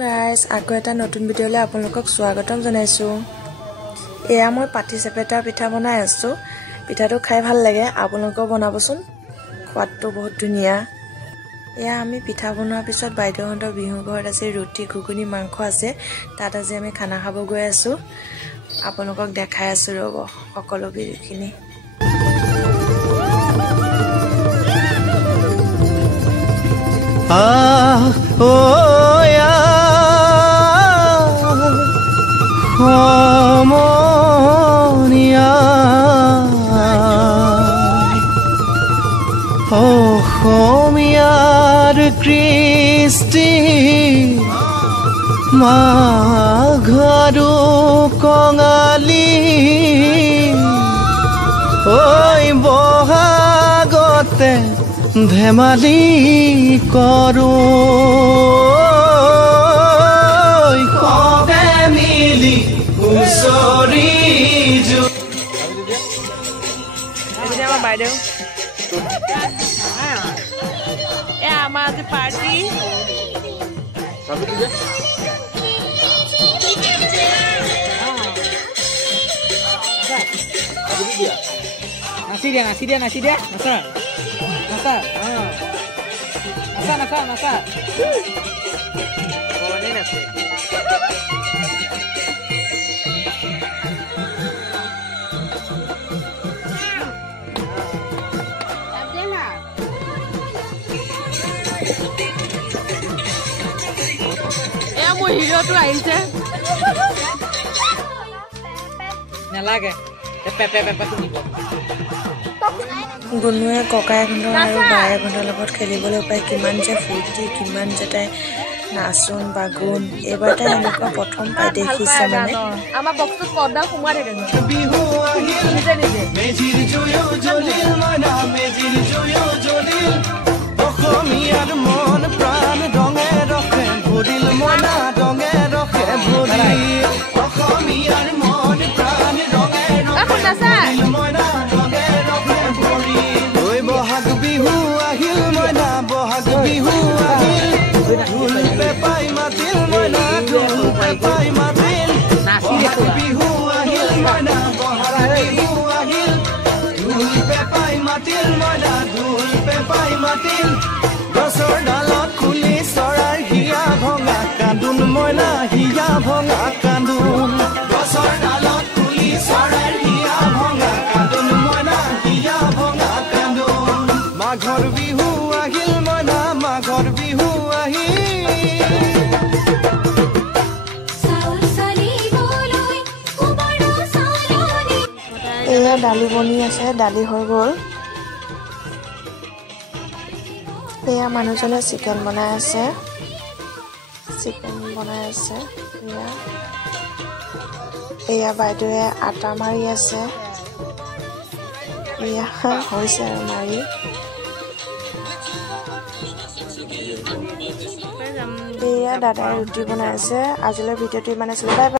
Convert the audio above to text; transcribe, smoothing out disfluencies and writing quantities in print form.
Guys আকৌ এটা নতুন ভিডিঅ'লৈ আপোনালোকক স্বাগতম জনাইছো। এয়া মই পাটি চেপেটা পিঠা বনাই আছো। পিঠাটো খাই ভাল লাগে, আপোনালোকেও বনাবচোন, সোৱাদটো বহুত ধুনীয়া। এয়া আমি পিঠা বনোৱাৰ পিছত বাইদেউহঁতৰ বিহু ঘৰত আছে ৰুটি ঘুগুনি মাংস আছে, তাত আজি আমি খানা খাব গৈ আছো। আপোনালোকক দেখাই আছো ৰ'ব সকলো বিধিখিনি। অসমীয়াৰ কৃষ্টি মাঘৰো কঙালী ঐ বহাগতে ধেমালি কৰো কবে মিলি হুঁচৰি জু বাইদেউ আমাৰ আজি পাৰ্টি নাচি দিয়া নাচা হিৰোটো আহিছে নালাগে গুণুৱে ককায়েকহঁতৰ আৰু বায়েকহঁতৰ লগত খেলিবলৈ পাই কিমান যে ফূৰ্তি, কিমান যে তাই নাচোন বাগুন। এইবাৰ তাই এনেকুৱা প্ৰথম পাই দেখিছে মানে। আমাৰ বক্সটোত পৰ্দা সোমোৱাই থাকে অসমীয়াৰ মন প্ৰাণ ৰঙে ৰখে ভৰিল মনা ৰঙে ৰখে ভৰি অসমীয়াৰ মন প্ৰাণ ৰঙে ৰখে মনা ৰঙে ৰখে ভৰি ঐ বহাগ বিহু আহিল মইনা বহাগ বিহু আহিল ঢোল পেপাই মাতিল মইনা ঢোল পেপাই মাতিল বহাগ বিহু আহিল মইনা বহাগ বিহু আহিল ঢোল পেপাই মাতিল মইনা ঢোল পেপাই মাতিল গছৰ ডালত খুলি চৰাৰ হিয়া ভঙা কান্দোন মইনা হিয়া ভঙা কান্দোন গছৰ ডালত খুলি চৰাৰ হিয়া ভঙা কান্দোন মইনা হিয়া ভঙা কান্দোন মাঘৰ বিহু আহিল মইনা মাঘৰ বিহু আহিল এয়া দালি বনি আছে, দালি হৈ গ'ল। এয়া মানুহজনে চিকেন বনাই আছে, এয়া বাইদেৱে আটা মাৰি আছে, এয়া হৈছে আৰু মাৰি। এয়া দাদাই ৰুটি বনাই আছে। আজিলৈ ভিডিঅ'টো ইমান আছিলে। Bye bye.